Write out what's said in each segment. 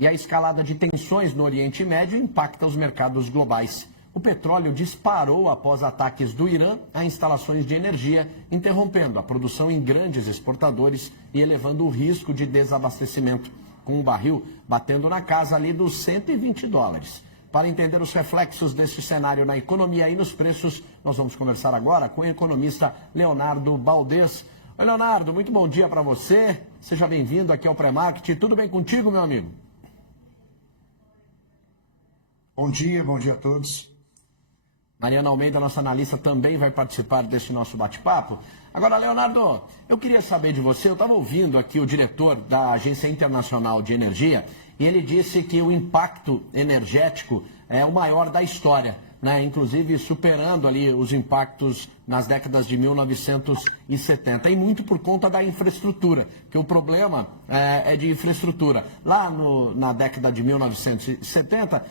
E a escalada de tensões no Oriente Médio impacta os mercados globais. O petróleo disparou após ataques do Irã a instalações de energia, interrompendo a produção em grandes exportadores e elevando o risco de desabastecimento, com o barril batendo na casa ali dos $120. Para entender os reflexos desse cenário na economia e nos preços, nós vamos conversar agora com o economista Leonardo Baldez. Oi, Leonardo, muito bom dia para você. Seja bem-vindo aqui ao Pré-Market. Tudo bem contigo, meu amigo? Bom dia a todos. Mariana Almeida, nossa analista, também vai participar desse nosso bate-papo. Agora, Leonardo, eu queria saber de você, eu estava ouvindo aqui o diretor da Agência Internacional de Energia, e ele disse que o impacto energético é o maior da história, né? Inclusive superando ali os impactos nas décadas de 1970, e muito por conta da infraestrutura, que o problema é de infraestrutura. Lá na década de 1970,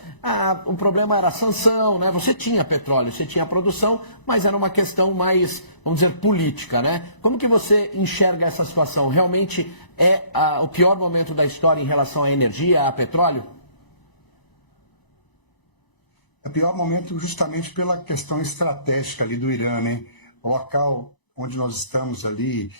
o problema era a sanção, né? Você tinha petróleo, você tinha produção, mas era uma questão mais, vamos dizer, política, né? Como que você enxerga essa situação? Realmente é o pior momento da história em relação à energia, a petróleo? É o pior momento justamente pela questão estratégica ali do Irã, né? O local onde nós estamos ali,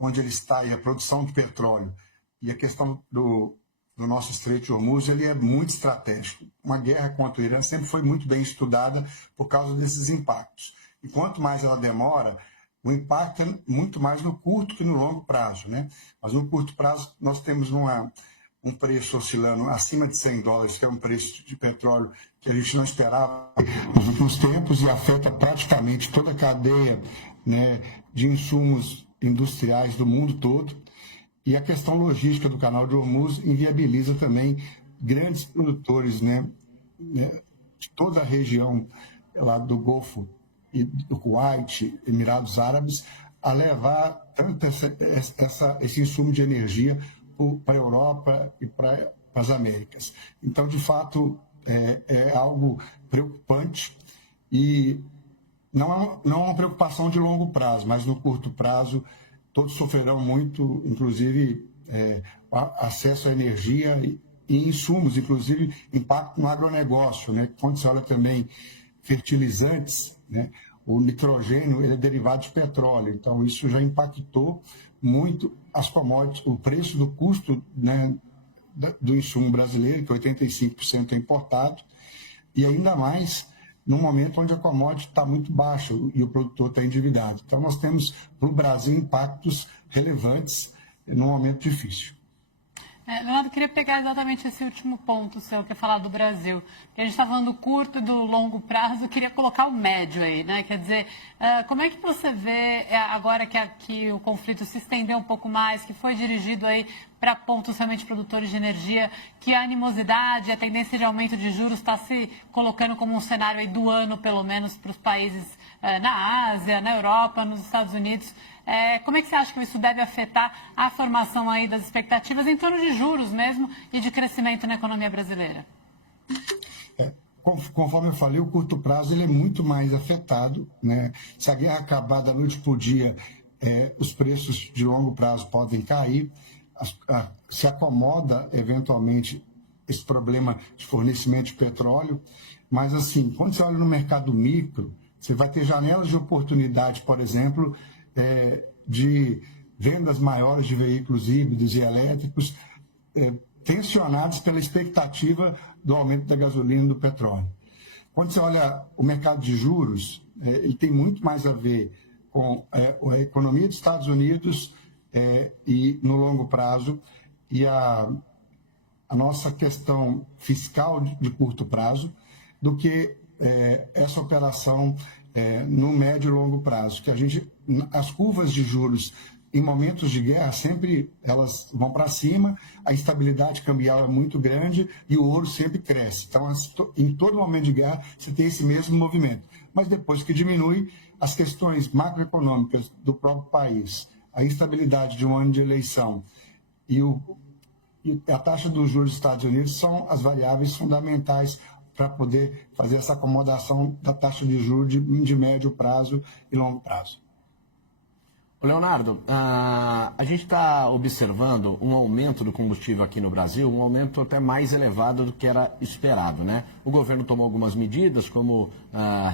onde ele está, e a produção de petróleo, e a questão do nosso Estreito de Hormuz, ele é muito estratégico. Uma guerra contra o Irã sempre foi muito bem estudada por causa desses impactos. E quanto mais ela demora, o impacto é muito mais no curto que no longo prazo, né? Mas no curto prazo nós temos um preço oscilando acima de $100, que é um preço de petróleo que a gente não esperava nos últimos tempos e afeta praticamente toda a cadeia, né, de insumos industriais do mundo todo. E a questão logística do canal de Hormuz inviabiliza também grandes produtores, né, de toda a região lá do Golfo e do Kuwait, Emirados Árabes, a levar tanto esse insumo de energia para a Europa e para as Américas. Então, de fato, é algo preocupante e não é uma preocupação de longo prazo, mas no curto prazo todos sofrerão muito, inclusive acesso à energia e insumos, inclusive impacto no agronegócio, né? Quando se olha também fertilizantes, né? O nitrogênio ele é derivado de petróleo, então isso já impactou muito as commodities, o preço do custo, né, do insumo brasileiro, que 85% é importado, e ainda mais num momento onde a commodity está muito baixa e o produtor está endividado. Então nós temos para o Brasil impactos relevantes num momento difícil. Leonardo, queria pegar exatamente esse último ponto seu, que é falar do Brasil. Porque a gente está falando do curto e do longo prazo, eu queria colocar o médio aí, né? Quer dizer, como é que você vê, agora que o conflito se estendeu um pouco mais, que foi dirigido aí para pontos realmente produtores de energia, que a animosidade, a tendência de aumento de juros está se colocando como um cenário aí do ano, pelo menos, para os países na Ásia, na Europa, nos Estados Unidos. Como é que você acha que isso deve afetar a formação aí das expectativas em torno de juros mesmo e de crescimento na economia brasileira? Conforme eu falei, o curto prazo ele é muito mais afetado, né? Se a guerra acabar da noite para o dia, os preços de longo prazo podem cair, se acomoda eventualmente esse problema de fornecimento de petróleo, mas assim, quando você olha no mercado micro, você vai ter janelas de oportunidade, por exemplo, de vendas maiores de veículos híbridos e elétricos, tensionados pela expectativa do aumento da gasolina e do petróleo. Quando você olha o mercado de juros, ele tem muito mais a ver com a economia dos Estados Unidos e no longo prazo, e a nossa questão fiscal de curto prazo, do que essa operação no médio e longo prazo, que as curvas de juros em momentos de guerra sempre elas vão para cima, a instabilidade cambial é muito grande e o ouro sempre cresce. Então, em todo momento de guerra, você tem esse mesmo movimento. Mas depois que diminui, as questões macroeconômicas do próprio país, a instabilidade de um ano de eleição e a taxa dos juros dos Estados Unidos são as variáveis fundamentais para poder fazer essa acomodação da taxa de juros de médio prazo e longo prazo. Ô, Leonardo, a gente está observando um aumento do combustível aqui no Brasil, um aumento até mais elevado do que era esperado, né? O governo tomou algumas medidas, como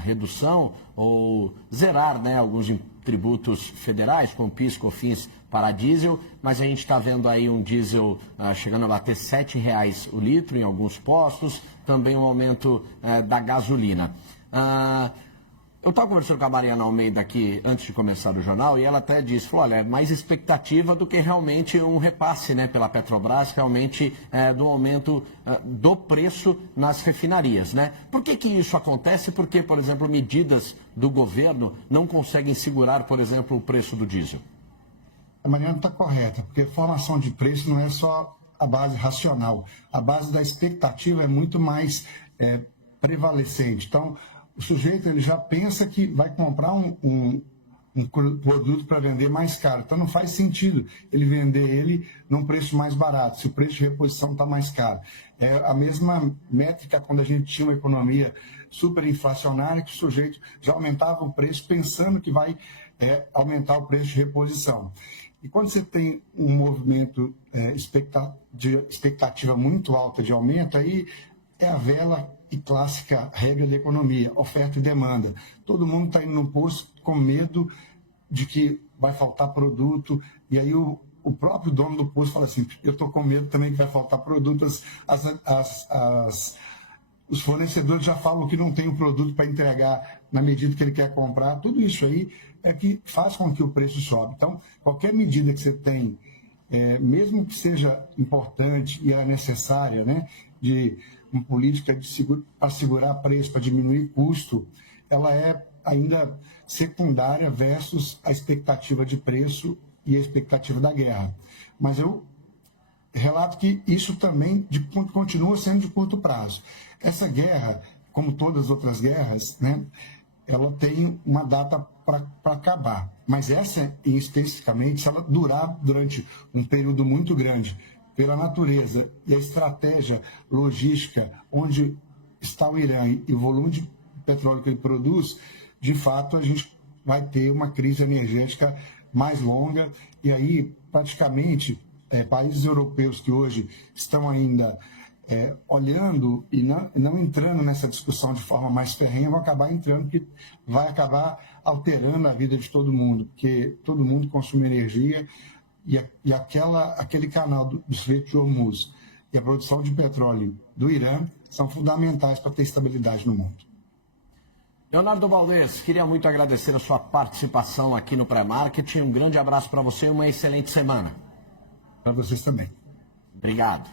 redução ou zerar, né, alguns tributos federais, como PIS, COFINS para diesel, mas a gente está vendo aí um diesel chegando a bater R$ 7,00 o litro em alguns postos, também um aumento da gasolina. Eu estava conversando com a Mariana Almeida aqui antes de começar o jornal e ela até disse, olha, é mais expectativa do que realmente um repasse, né, pela Petrobras, realmente do aumento do preço nas refinarias, né? Por que que isso acontece? Porque, por exemplo, medidas do governo não conseguem segurar, por exemplo, o preço do diesel. A Mariana está correta, porque formação de preço não é só a base racional, a base da expectativa é muito mais prevalecente. Então, o sujeito ele já pensa que vai comprar um produto para vender mais caro. Então não faz sentido ele vender ele num preço mais barato, se o preço de reposição está mais caro. É a mesma métrica quando a gente tinha uma economia superinflacionária, que o sujeito já aumentava o preço pensando que vai aumentar o preço de reposição. E quando você tem um movimento de expectativa muito alta de aumento, aí é a vela e clássica regra da economia, oferta e demanda. Todo mundo está indo no posto com medo de que vai faltar produto, e aí o próprio dono do posto fala assim, eu estou com medo também que vai faltar produto, os fornecedores já falam que não tem o produto para entregar na medida que ele quer comprar, tudo isso aí é que faz com que o preço sobe. Então, qualquer medida que você tem, mesmo que seja importante e é necessária, né, de uma política para segurar preço, para diminuir custo, ela é ainda secundária versus a expectativa de preço e a expectativa da guerra. Mas eu relato que isso também continua sendo de curto prazo. Essa guerra, como todas as outras guerras, né, ela tem uma data para acabar. Mas essa, especificamente, se ela durar durante um período muito grande, pela natureza e a estratégia logística onde está o Irã e o volume de petróleo que ele produz, de fato a gente vai ter uma crise energética mais longa e aí praticamente países europeus que hoje estão ainda olhando e não entrando nessa discussão de forma mais ferrenha vão acabar entrando, porque vai acabar alterando a vida de todo mundo, porque todo mundo consome energia. E aquele canal do Estreito de Hormuz e a produção de petróleo do Irã são fundamentais para ter estabilidade no mundo. Leonardo Valdez, queria muito agradecer a sua participação aqui no Pré-Market. Um grande abraço para você e uma excelente semana. Para vocês também. Obrigado.